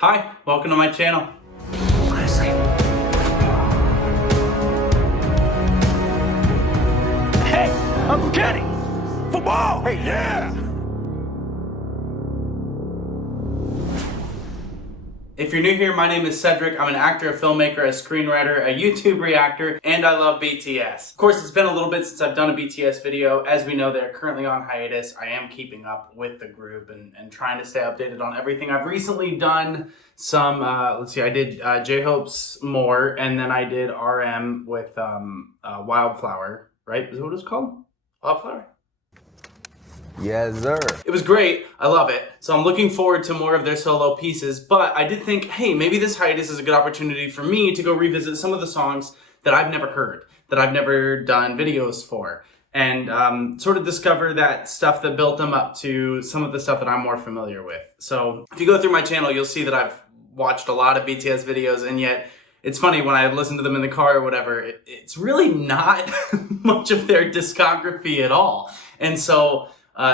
Hi, welcome to my channel. Honestly. Hey, Uncle Kenny! Football! Hey, yeah! If you're new here, my name is Cedric. I'm an actor, a filmmaker, a screenwriter, a YouTube reactor, and I love BTS. Of course, it's been a little bit since I've done a BTS video. As we know, they're currently on hiatus. I am keeping up with the group and trying to stay updated on everything. I've recently done some, I did J-Hope's More, and then I did RM with Wildflower, right? Is that what it's called? Wildflower? Yes, sir. It was great. I love it. So I'm looking forward to more of their solo pieces, but I did think, hey, maybe this hiatus is a good opportunity for me to go revisit some of the songs that I've never heard, that I've never done videos for, and sort of discover that stuff that built them up to some of the stuff that I'm more familiar with. So if you go through my channel, you'll see that I've watched a lot of BTS videos, and yet it's funny when I listen to them in the car or whatever, it's really not much of their discography at all. And so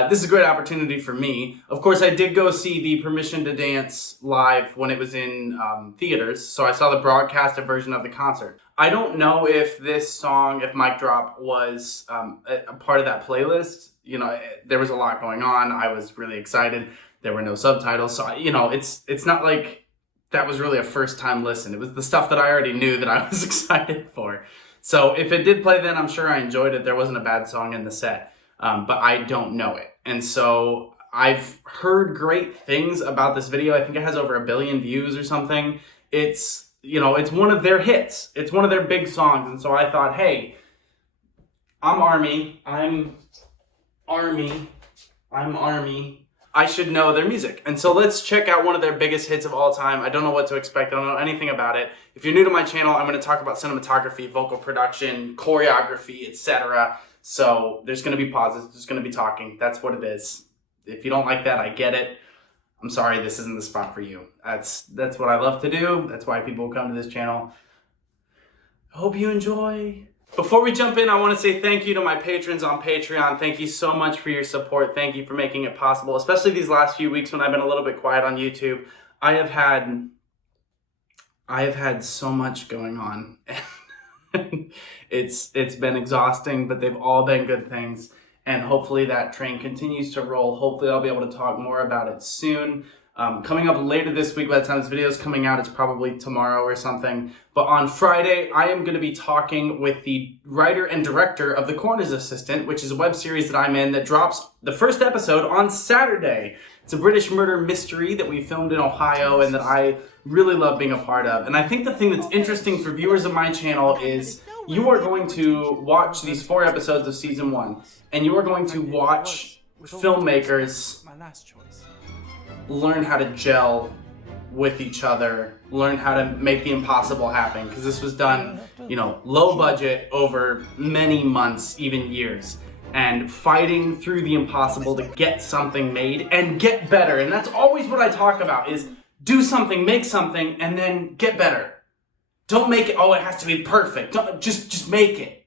this is a great opportunity for me. Of course, I did go see the Permission to Dance live when it was in theaters, so I saw the broadcasted version of the concert. I don't know if this song, if Mic Drop, was a part of that playlist. You know, there was a lot going on. I was really excited. There were no subtitles, so you know, it's not like that was really a first-time listen. It was the stuff that I already knew that I was excited for. So if it did play then, I'm sure I enjoyed it. There wasn't a bad song in the set. But I don't know it. And so I've heard great things about this video. I think it has over 1 billion views or something. It's, you know, it's one of their hits. It's one of their big songs. And so I thought, hey, I'm Army. I should know their music. And so let's check out one of their biggest hits of all time. I don't know what to expect. I don't know anything about it. If you're new to my channel, I'm going to talk about cinematography, vocal production, choreography, etc. So there's going to be pauses, there's going to be talking. That's what it is. If you don't like that, I get it. I'm sorry, this isn't the spot for you. That's what I love to do. That's why people come to this channel. I hope you enjoy. Before we jump in, I want to say thank you to my patrons on Patreon. Thank you so much for your support. Thank you for making it possible, especially these last few weeks when I've been a little bit quiet on YouTube. I have had so much going on. It's been exhausting, but they've all been good things, and hopefully that train continues to roll. Hopefully I'll be able to talk more about it soon. Coming up later this week, by the time this video is coming out, it's probably tomorrow or something. But on Friday, I am going to be talking with the writer and director of The Coroner's Assistant, which is a web series that I'm in that drops the first episode on Saturday. It's a British murder mystery that we filmed in Ohio and that I really love being a part of. And I think the thing that's interesting for viewers of my channel is you are going to watch these 4 episodes of season 1, and you are going to watch filmmakers learn how to gel with each other, learn how to make the impossible happen, because this was done, you know, low budget over many months, even years, and fighting through the impossible to get something made and get better. And that's always what I talk about, is do something, make something, and then get better. Don't make it, oh, it has to be perfect. Don't, just make it.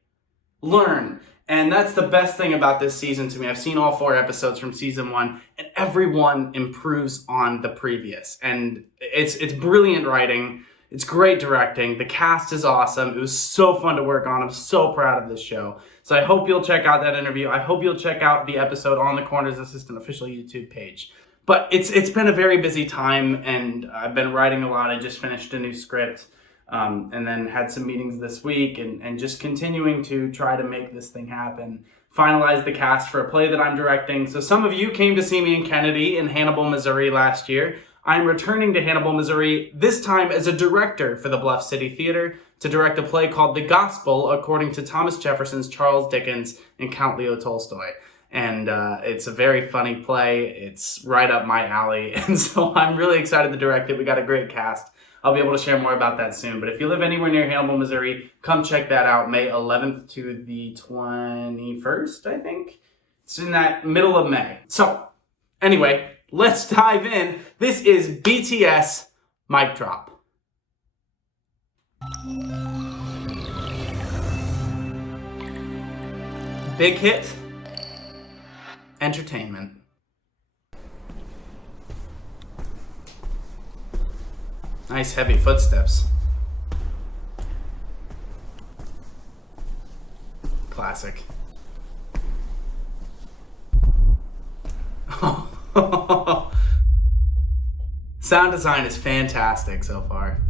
Learn. And that's the best thing about this season to me. I've seen all 4 episodes from season 1, and everyone improves on the previous. And it's brilliant writing. It's great directing. The cast is awesome. It was so fun to work on. I'm so proud of this show. So I hope you'll check out that interview. I hope you'll check out the episode on the Coroner's Assistant official YouTube page. But it's been a very busy time, and I've been writing a lot. I just finished a new script. And then had some meetings this week and just continuing to try to make this thing happen. Finalize the cast for a play that I'm directing. So some of you came to see me in Kennedy in Hannibal, Missouri last year. I'm returning to Hannibal, Missouri, this time as a director for the Bluff City Theater to direct a play called The Gospel, according to Thomas Jefferson's Charles Dickens and Count Leo Tolstoy. And it's a very funny play. It's right up my alley. And so I'm really excited to direct it. We got a great cast. I'll be able to share more about that soon. But if you live anywhere near Hannibal, Missouri, come check that out. May 11th to the 21st, I think. It's in that middle of May. So, anyway, let's dive in. This is BTS Mic Drop. Big hit. Entertainment. Nice heavy footsteps. Classic. Sound design is fantastic so far.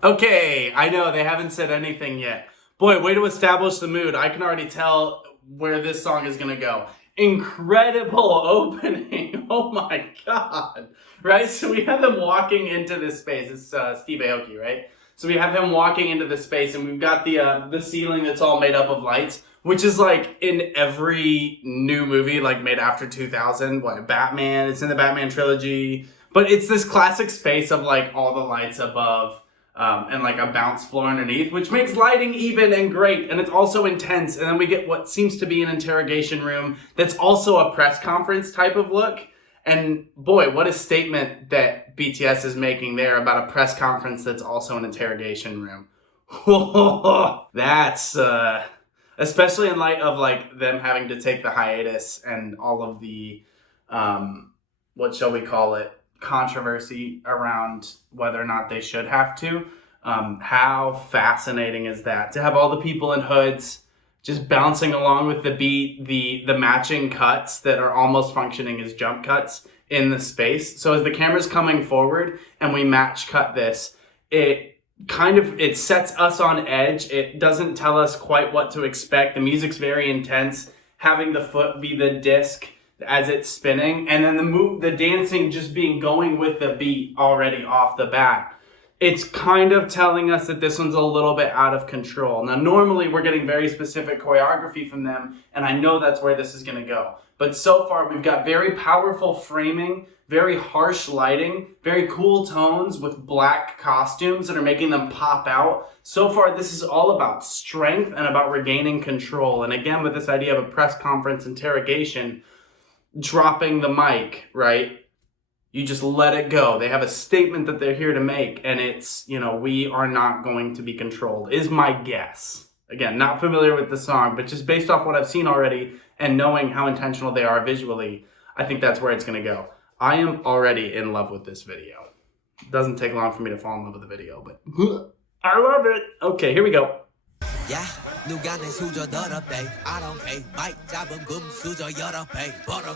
Okay, I know they haven't said anything yet. Boy, way to establish the mood. I can already tell where this song is gonna go. Incredible opening. Oh my god. Right? So we have them walking into this space. It's Steve Aoki, right? So we have him walking into this space, and we've got the ceiling that's all made up of lights, which is like in every new movie like made after 2000. What, Batman? It's in the Batman trilogy. But it's this classic space of like all the lights above. And like a bounce floor underneath, which makes lighting even and great, and it's also intense. And then we get what seems to be an interrogation room that's also a press conference type of look. And boy, what a statement that BTS is making there about a press conference that's also an interrogation room. That's especially in light of like them having to take the hiatus and all of the what shall we call it, controversy around whether or not they should have to. How fascinating is that to have all the people in hoods just bouncing along with the beat, the matching cuts that are almost functioning as jump cuts in the space. So as the camera's coming forward and we match cut this, it sets us on edge. It doesn't tell us quite what to expect. The music's very intense, having the foot be the disc as it's spinning, and then the dancing just going with the beat already off the bat. It's kind of telling us that this one's a little bit out of control. Now, normally we're getting very specific choreography from them, and I know that's where this is gonna go. But so far, we've got very powerful framing, very harsh lighting, very cool tones with black costumes that are making them pop out. So far, this is all about strength and about regaining control. And again, with this idea of a press conference interrogation, dropping the mic, right? You just let it go. They have a statement that they're here to make, and it's, we are not going to be controlled, is my guess. Again, not familiar with the song, but just based off what I've seen already and knowing how intentional they are visually, I think that's where it's going to go. I am already in love with this video. It doesn't take long for me to fall in love with the video, but I love it. Okay, here we go. Yeah,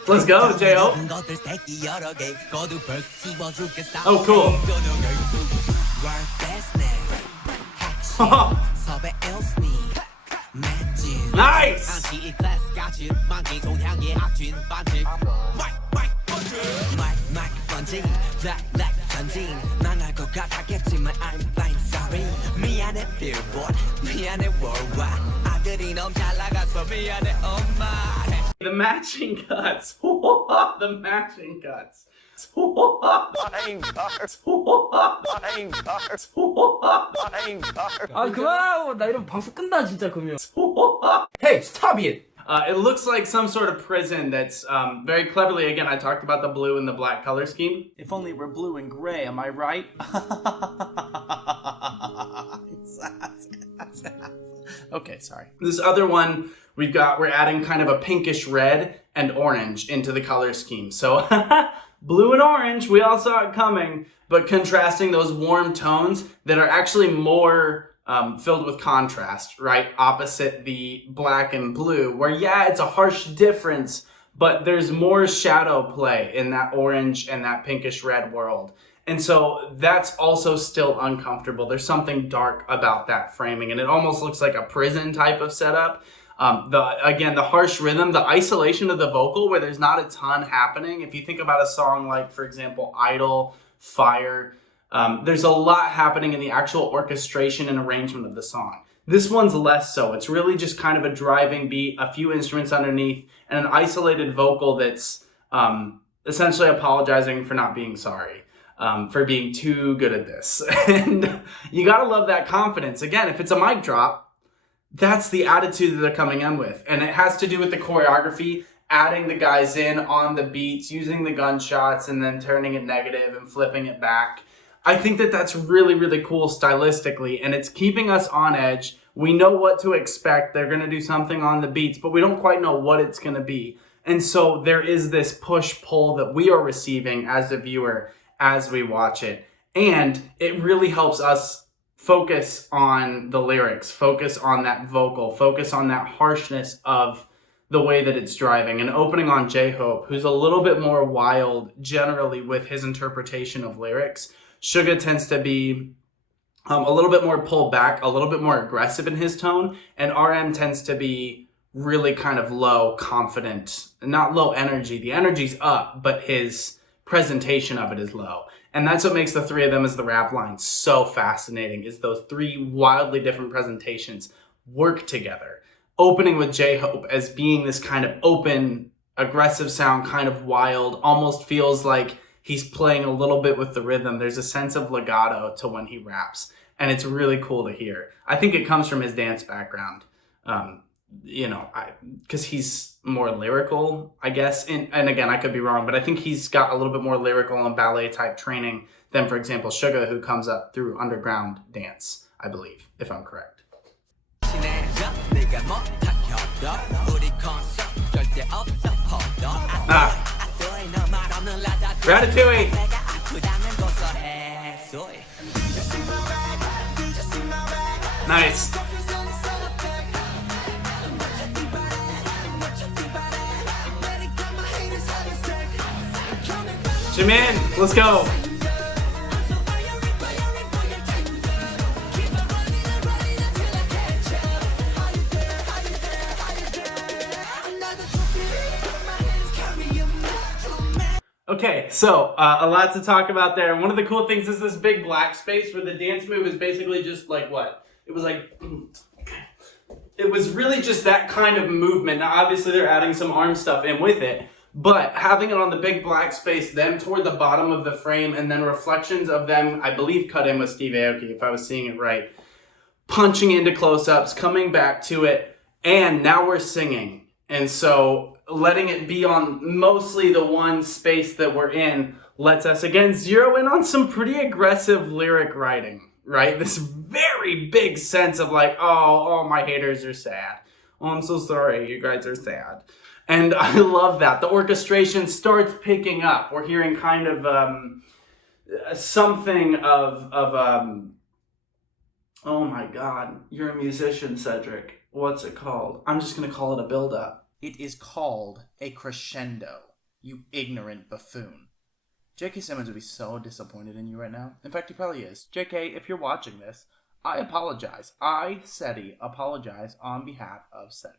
let's go, J.O. Oh, cool. Nice! The matching cuts. The matching cuts. 아 그만하고 나 이러면 방송 끝나 진짜 그러면. Hey, stop it. It looks like some sort of prison that's very cleverly, again, I talked about the blue and the black color scheme. If only it were blue and gray, am I right? Okay, sorry. This other one, we're adding kind of a pinkish red and orange into the color scheme. So blue and orange, we all saw it coming, but contrasting those warm tones that are actually more filled with contrast, right? Opposite the black and blue, where yeah, it's a harsh difference, but there's more shadow play in that orange and that pinkish red world. And so that's also still uncomfortable. There's something dark about that framing, and it almost looks like a prison type of setup. The harsh rhythm, the isolation of the vocal where there's not a ton happening. If you think about a song like, for example, Idol, Fire, there's a lot happening in the actual orchestration and arrangement of the song. This one's less so. It's really just kind of a driving beat, a few instruments underneath, and an isolated vocal that's essentially apologizing for not being sorry. for being too good at this. And you gotta love that confidence. Again, if it's a mic drop, that's the attitude that they're coming in with. And it has to do with the choreography, adding the guys in on the beats, using the gunshots, and then turning it negative and flipping it back. I think that that's really, really cool stylistically, and it's keeping us on edge. We know what to expect. They're gonna do something on the beats, but we don't quite know what it's gonna be. And so there is this push-pull that we are receiving as a viewer as we watch it. And it really helps us focus on the lyrics, focus on that vocal, focus on that harshness of the way that it's driving. And opening on J-Hope, who's a little bit more wild generally with his interpretation of lyrics. Suga tends to be a little bit more pulled back, a little bit more aggressive in his tone, and RM tends to be really kind of low, confident, not low energy. The energy's up, but his presentation of it is low. And that's what makes the three of them as the rap line so fascinating, is those three wildly different presentations work together. Opening with J-Hope as being this kind of open, aggressive sound, kind of wild, almost feels like he's playing a little bit with the rhythm. There's a sense of legato to when he raps, and it's really cool to hear. I think it comes from his dance background, because he's more lyrical, I guess. And again, I could be wrong, but I think he's got a little bit more lyrical and ballet type training than, for example, Suga, who comes up through underground dance, I believe, if I'm correct. Ratatouille! Nice. Jimin, let's go. Okay, so a lot to talk about there. And one of the cool things is this big black space where the dance move is basically just like what? It was like, it was really just that kind of movement. Now, obviously, they're adding some arm stuff in with it, but having it on the big black space, them toward the bottom of the frame, and then reflections of them, I believe, cut in with Steve Aoki, if I was seeing it right, punching into close-ups, coming back to it, and now we're singing. And so letting it be on mostly the one space that we're in lets us, again, zero in on some pretty aggressive lyric writing, right? This very big sense of like, oh, my haters are sad. Oh, I'm so sorry, you guys are sad. And I love that. The orchestration starts picking up. We're hearing kind of something of oh my God, you're a musician, Cedric. What's it called? I'm just going to call it a build-up. It is called a crescendo, you ignorant buffoon. J.K. Simmons would be so disappointed in you right now. In fact, he probably is. J.K., if you're watching this, I apologize. I, Seti, apologize on behalf of Cedric.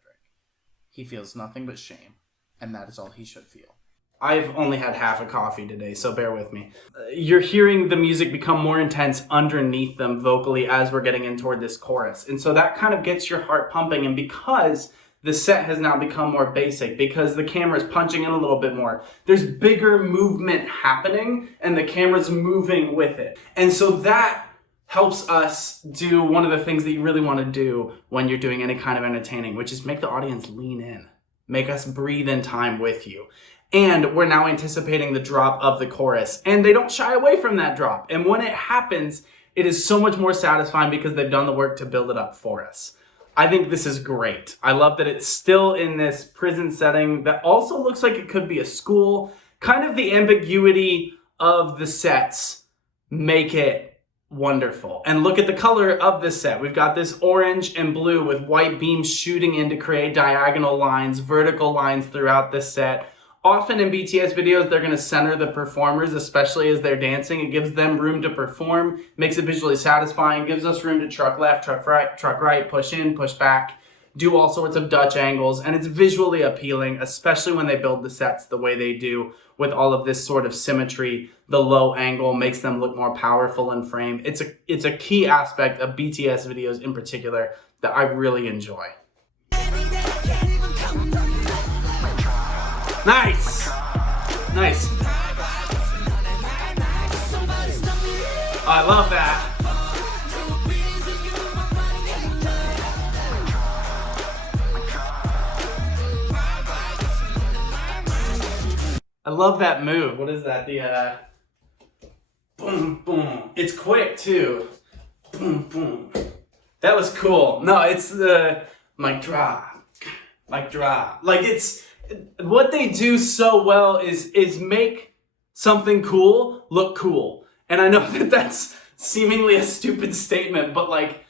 He feels nothing but shame, and that is all he should feel. I've only had half a coffee today, so bear with me. You're hearing the music become more intense underneath them vocally as we're getting in toward this chorus. And so that kind of gets your heart pumping, and because the set has now become more basic, because the camera's punching in a little bit more, there's bigger movement happening, and the camera's moving with it. And so that helps us do one of the things that you really want to do when you're doing any kind of entertaining, which is make the audience lean in. Make us breathe in time with you. And we're now anticipating the drop of the chorus. And they don't shy away from that drop. And when it happens, it is so much more satisfying because they've done the work to build it up for us. I think this is great. I love that it's still in this prison setting that also looks like it could be a school. Kind of the ambiguity of the sets make it wonderful. And look at the color of this set. We've got this orange and blue with white beams shooting in to create diagonal lines, vertical lines throughout this set. Often in BTS videos, they're going to center the performers, especially as they're dancing. It gives them room to perform, makes it visually satisfying, gives us room to truck left, truck right, push in, push back, do all sorts of Dutch angles, and it's visually appealing, especially when they build the sets the way they do with all of this sort of symmetry. The low angle makes them look more powerful in frame. It's a key aspect of BTS videos in particular that I really enjoy. Nice! Nice. I love that. I love that move. What is that? The boom boom. It's quick too. Boom boom. That was cool. No, it's the mic drop. Mic drop. Like it's what they do so well is make something cool look cool. And I know that that's seemingly a stupid statement, but like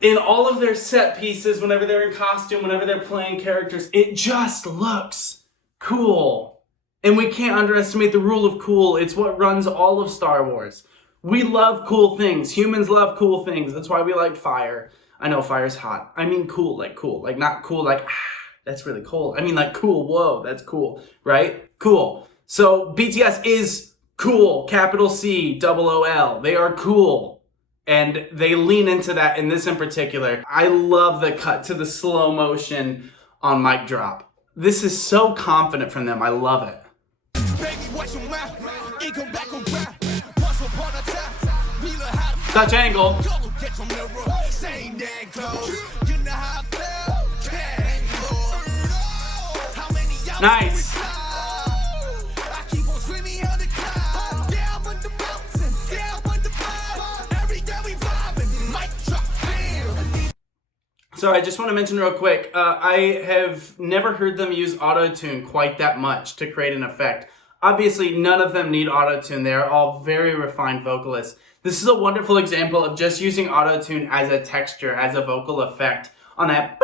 in all of their set pieces, whenever they're in costume, whenever they're playing characters, it just looks cool. And we can't underestimate the rule of cool. It's what runs all of Star Wars. We love cool things. Humans love cool things. That's why we like fire. I know fire's hot. I mean cool, like not cool like, that's really cold. I mean like cool, whoa, that's cool, right? Cool. So BTS is cool, capital C, OOL. They are cool. And they lean into that in this in particular. I love the cut to the slow motion on mic drop. This is so confident from them. I love it. Touch angle. Nice. So I just want to mention real quick, I have never heard them use auto-tune quite that much to create an effect. Obviously, none of them need auto-tune. They're all very refined vocalists. This is a wonderful example of just using auto-tune as a texture, as a vocal effect on that,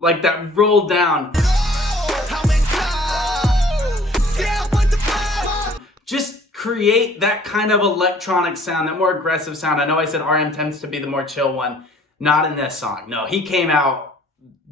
like that roll down. Just create that kind of electronic sound, that more aggressive sound. I know I said RM tends to be the more chill one. Not in this song. No, he came out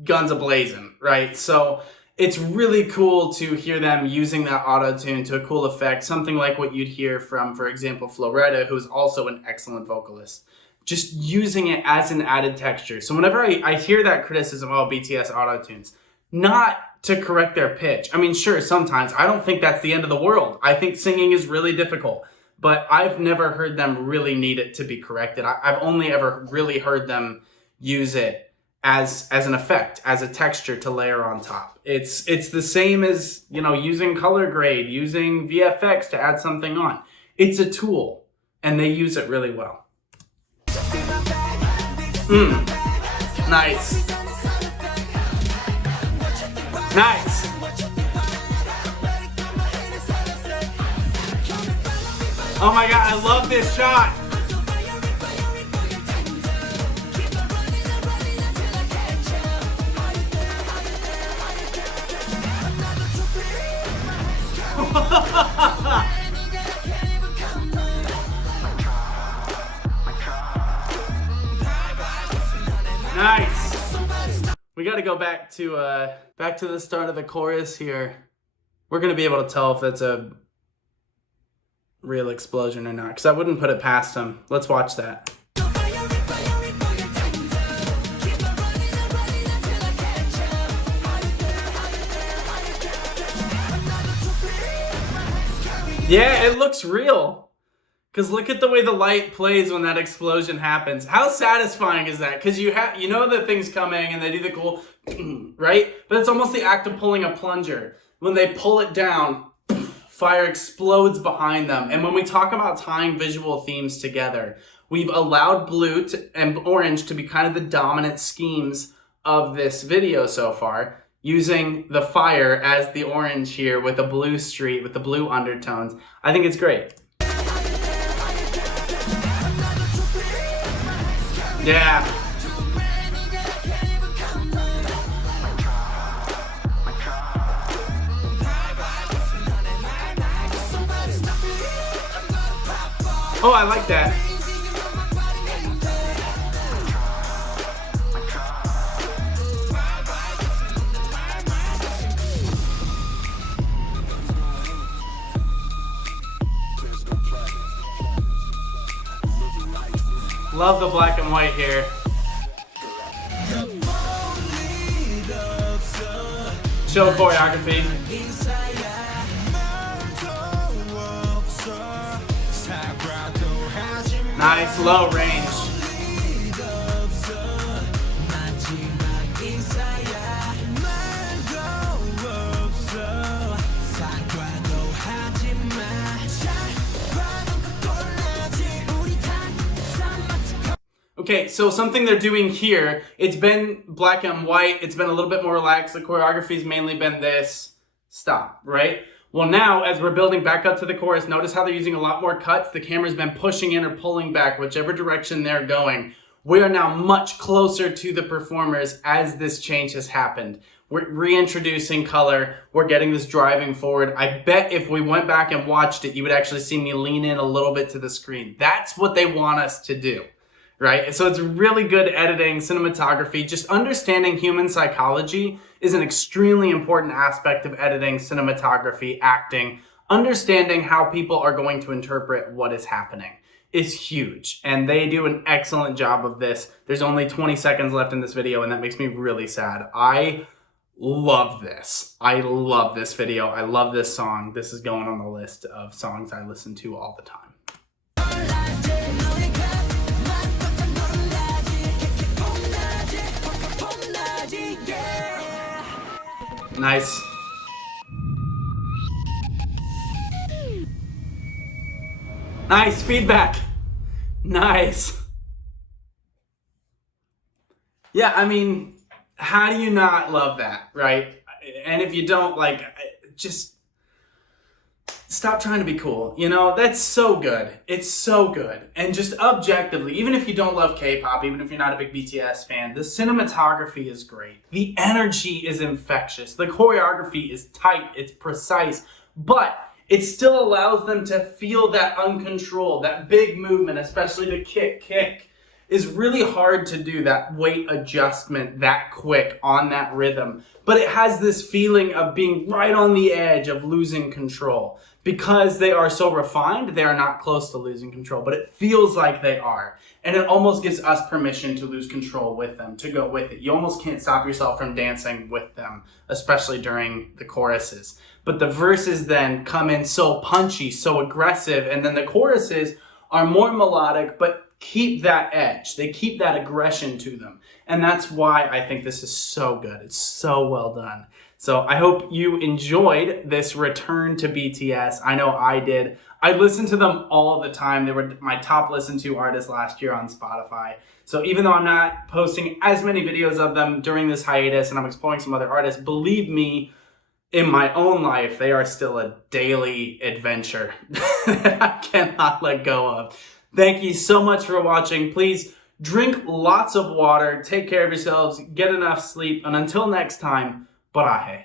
guns a-blazing, right? So it's really cool to hear them using that auto-tune to a cool effect. Something like what you'd hear from, for example, Floretta, who's also an excellent vocalist. Just using it as an added texture. So whenever I hear that criticism, oh, BTS auto-tunes, not to correct their pitch. I mean, sure, sometimes. I don't think that's the end of the world. I think singing is really difficult. But I've never heard them really need it to be corrected. I've only ever really heard them use it as an effect, as a texture to layer on top. It's the same as, you know, using color grade, using VFX to add something on. It's a tool, and they use it really well. Nice. Nice. Oh my god, I love this shot! Nice! We gotta go back to the start of the chorus here. We're gonna be able to tell if that's a real explosion or not, because I wouldn't put it past him. Let's watch that. Yeah, it looks real. Because look at the way the light plays when that explosion happens. How satisfying is that? Because you know the thing's coming and they do the cool, right? But it's almost the act of pulling a plunger. When they pull it down, fire explodes behind them. And when we talk about tying visual themes together, we've allowed blue and orange to be kind of the dominant schemes of this video so far, using the fire as the orange here with the blue street, with the blue undertones. I think it's great. Yeah. Oh, I like that. Love the black and white here. Show choreography. Nice low range. Okay, so something they're doing here, it's been black and white, it's been a little bit more relaxed, the choreography's mainly been this, stop, right? Well now, as we're building back up to the chorus, notice how they're using a lot more cuts, the camera's been pushing in or pulling back, whichever direction they're going. We are now much closer to the performers as this change has happened. We're reintroducing color, we're getting this driving forward. I bet if we went back and watched it, you would actually see me lean in a little bit to the screen. That's what they want us to do. Right? So it's really good editing, cinematography, just understanding human psychology is an extremely important aspect of editing, cinematography, acting. Understanding how people are going to interpret what is happening is huge. And they do an excellent job of this. There's only 20 seconds left in this video, and that makes me really sad. I love this. I love this video. I love this song. This is going on the list of songs I listen to all the time. Nice. Nice feedback. Nice. Yeah, I mean, how do you not love that, right? And if you don't, like, just stop trying to be cool. You know, that's so good. It's so good. And just objectively, even if you don't love K-pop, even if you're not a big BTS fan, the cinematography is great. The energy is infectious. The choreography is tight. It's precise. But it still allows them to feel that uncontrolled, that big movement, especially the kick is really hard to do, that weight adjustment that quick on that rhythm. But it has this feeling of being right on the edge of losing control. Because they are so refined, they are not close to losing control, but it feels like they are. And it almost gives us permission to lose control with them, to go with it. You almost can't stop yourself from dancing with them, especially during the choruses. But the verses then come in so punchy, so aggressive, and then the choruses are more melodic, but keep that edge. They keep that aggression to them. And that's why I think this is so good. It's so well done. So I hope you enjoyed this return to BTS. I know I did. I listened to them all the time. They were my top listened to artists last year on Spotify. So even though I'm not posting as many videos of them during this hiatus and I'm exploring some other artists, believe me, in my own life, they are still a daily adventure that I cannot let go of. Thank you so much for watching. Please drink lots of water, take care of yourselves, get enough sleep, and until next time, barahe.